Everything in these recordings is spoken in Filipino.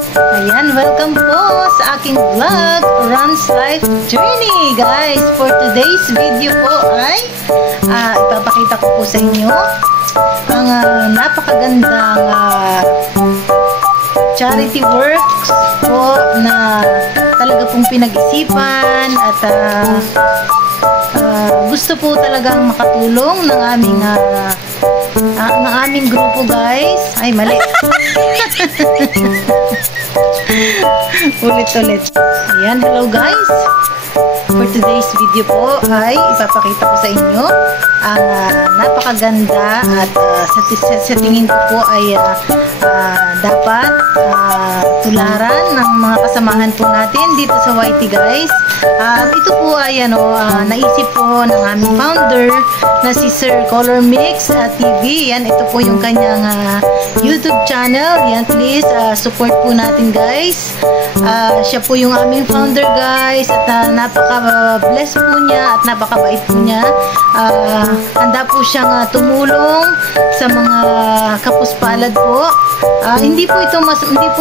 Ayan, welcome po sa aking vlog, Ron's Life Journey, guys. For today's video po ay ipapakita ko po sa inyo ang napakagandang charity works po na talaga pong pinag-isipan at gusto po talagang makatulong ng aming grupo, guys. Ay, mali. Ulit-ulit. Ayan, hello guys. For today's video po ay ipapakita ko sa inyo ang napakaganda at sa tingin ko po ay dapat tularan ng mga kasamahan po natin dito sa YT, guys. Ito po ay naisip po ng aming founder na si Sir Color Mix TV. Yan, ito po yung kanyang YouTube channel. Yan, please support po natin, guys. Siya po yung aming founder, guys, at napaka-bless po niya at napakabait po niya. Handa po siyang tumulong sa mga kapuspalad po. Hindi po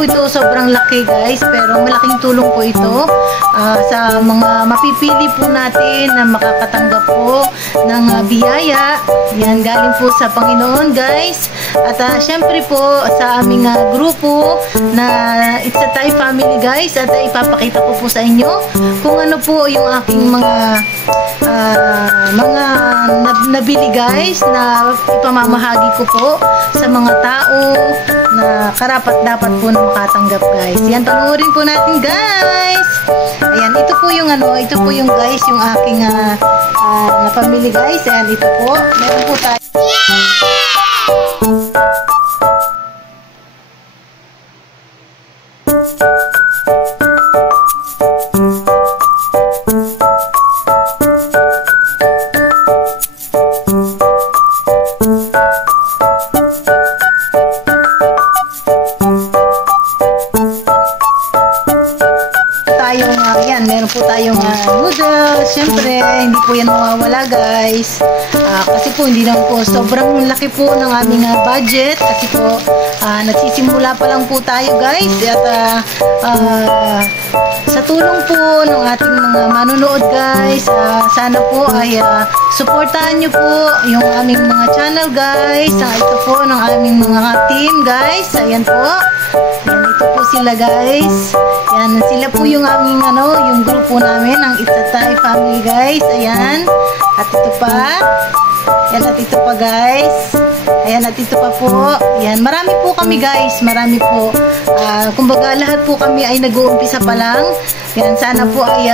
ito sobrang laki, guys, pero malaking tulong po ito sa mga mapipili po natin na makakatanggap po ng biyaya. Yan, galing po sa Panginoon, guys. At syempre po sa aming grupo na It's a Thai Family, guys, at ipapakita ko po sa inyo kung ano po yung aking mga nabili, guys, na ipamamahagi ko po sa mga tao na karapat-dapat po na makatanggap, guys. Yan, panoorin po natin, guys. Ayan, ito po yung guys, yung aking na family, guys. Ayan, ito po. Meron po tayo. Meron po tayong noodles. Siyempre, hindi po yan mawawala, guys. Kasi po, hindi naman po sobrang laki po ng aming budget. Kasi po, nagsisimula pa lang po tayo, guys. At sa tulong po ng ating mga manonood, guys, sana po ay supportahan nyo po yung aming mga channel, guys. Ito po ng aming mga team, guys. Ayan po. Ayan, ito po sila, guys. Ayan, sila po yung aming yung grupo namin, ang It's a Thai Family, guys. Ayan. At ito pa. Ayan, at ito pa, guys. Ayan, at ito pa po. Ayan, marami po kami, guys. Marami po. Kumbaga, lahat po kami ay nag-uumpisa pa lang. Ayan, sana po ay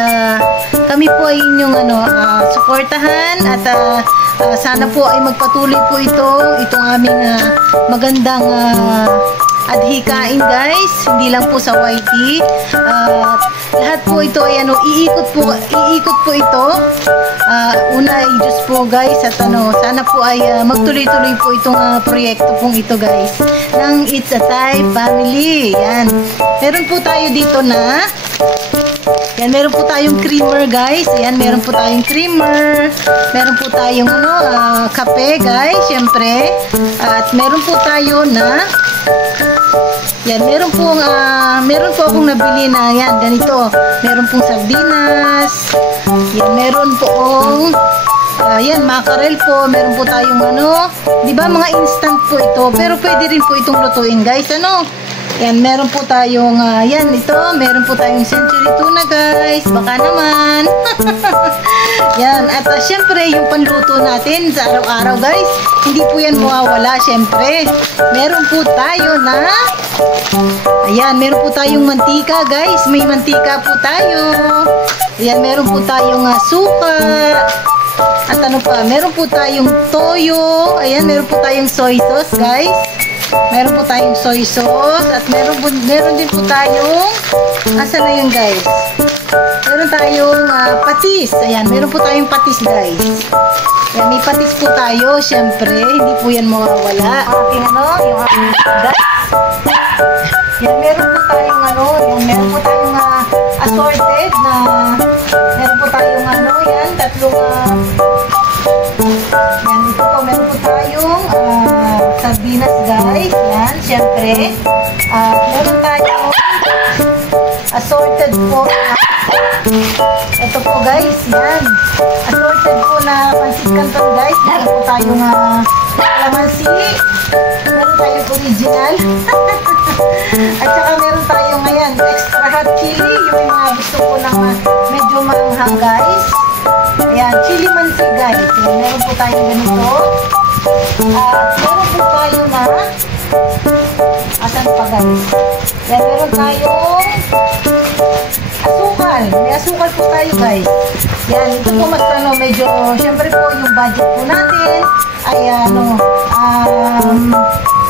kami po ay inyong suportahan at sana po ay magpatuloy po itong aming magandang adhikain, guys. Hindi lang po sa YT. Lahat po ito ay iikot po ito. Una ay Diyos po, guys, at sana po ay magtuloy-tuloy po itong proyekto pong ito, guys, ng It's a Thai Family. Yan. Meron po tayo dito na yan, meron po tayong creamer, guys. Ayan, meron po tayong creamer. Meron po tayong kape, guys, syempre. At meron po tayo na yan, meron po akong nabili na yan, ganito. Meron pong sardinas. Yan, meron pong yan, mackerel po. Meron po tayong di ba, mga instant po ito. Pero pwede rin po itong lutuin, guys. Yan, meron po tayong yan, ito. Meron po tayong century tuna, guys. Baka naman. Yan, at syempre, yung panluto natin sa araw-araw, guys, hindi po yan mawawala, syempre. Meron po tayo na ayan, meron po tayong mantika, guys. May mantika po tayo. Ayan, meron po tayong suka. At meron po tayong toyo. Ayan, meron po tayong soy sauce, guys. Meron po tayong soy sauce. At meron din po tayong asan na yun, guys? Meron tayong patis. Ayan, meron po tayong patis, guys. Ayan, may patis po tayo, syempre. Hindi po yan mawawala. Yung aking guys. Yan, meron po tayong meron po tayong assorted na meron po tayong yan, tatlong yan, ito po, meron po tayong sardinas, guys. Yan, syempre. Meron tayong assorted po. Ito po guys, yan. Assorted po na pansit canton guys. Meron po tayong kalamansi. Meron tayong original. At saka meron tayong ngayon extra hot chili. Yung mga gusto po ng medyo maanghang guys. Ayan, chili mansi guys. Yan, meron po tayong ganito. At meron po tayo na asan pa guys? Yan, meron tayong asukal. May asukal po tayo guys. Yan, ito po mas medyo, syempre po yung budget po natin ay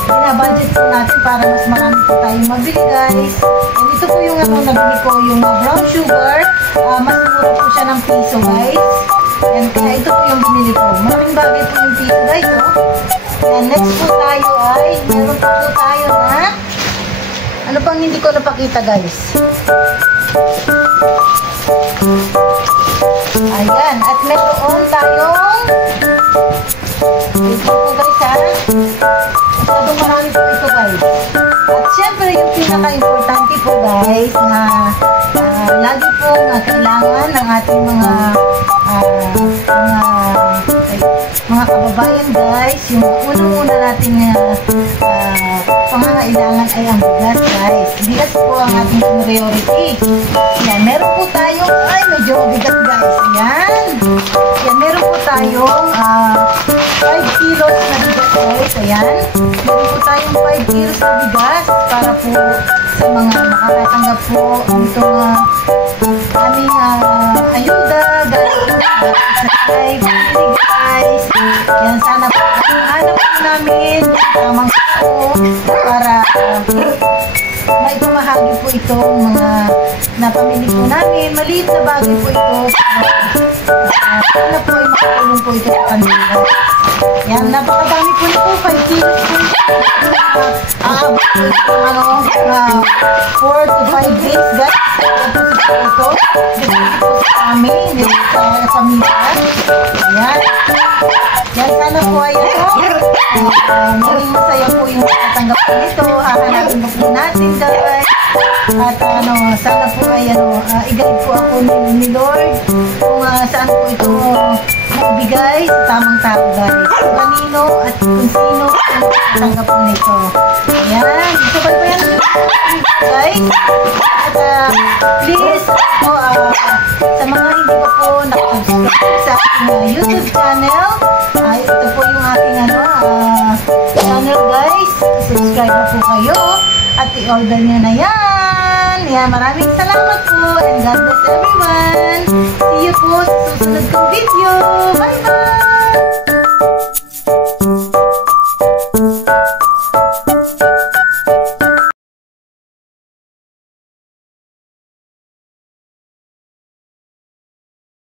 binabudget po natin para mas marami po tayong mabili guys. And ito po yung nabili ko yung brown sugar. Mas mura po siya ng piso guys. And kaya ito po yung binili ko. Malaking bagay po yung piso guys, oh. And next po tayo ay meron po tayo na ano pang hindi ko napakita guys. Ayan, at meron tayong ito po guys ha. Masyadong marami po ito guys. At syempre yung pinaka-importante po guys na lagi po kailangan ng ating mga kababayan guys. Yung unang-una natin pangangailangan ay ang bigas guys. Bigas po ang ating priority. Yan, meron po tayong ay medyo bigas guys. Yan. Yan, meron po tayong 5 kilos na bigas guys. Ayan. Meron po tayong 5 kilos na bigas para po sa mga makakatanggap po itong aming ayuda guys. Guys. Yan, sana po hanap po namin tamang po para maipamahagi po itong mga napamili po namin. Maliit na bagay po ito. Sana po ay makatulong po ito sa kanila. Yan, napakadami po nito. 5 kilos po. Aabot po ito 4 to 5 days guys. Yan po siguro ito. Dito po sa amin. Dito sa pamilya. Ayan. Yan, sana po ay maging masaya po yung tatanggap po nito. Hahanapin po natin guys. At sana po ay i-guide po ako ni Lord kung saan po ito magbigay sa tamang tao guys. Kanino at kung sino ang tatanggap po nito. Ayan. So, bayan guys. At please po sa mga hindi pa po nakasubscribe sa aking YouTube channel. Ito po yung aking channel guys. Subscribe na po kayo at i-order nyo na yan. Yan, maraming salamat po and God bless everyone. See you po sa susunod kong video. Bye bye!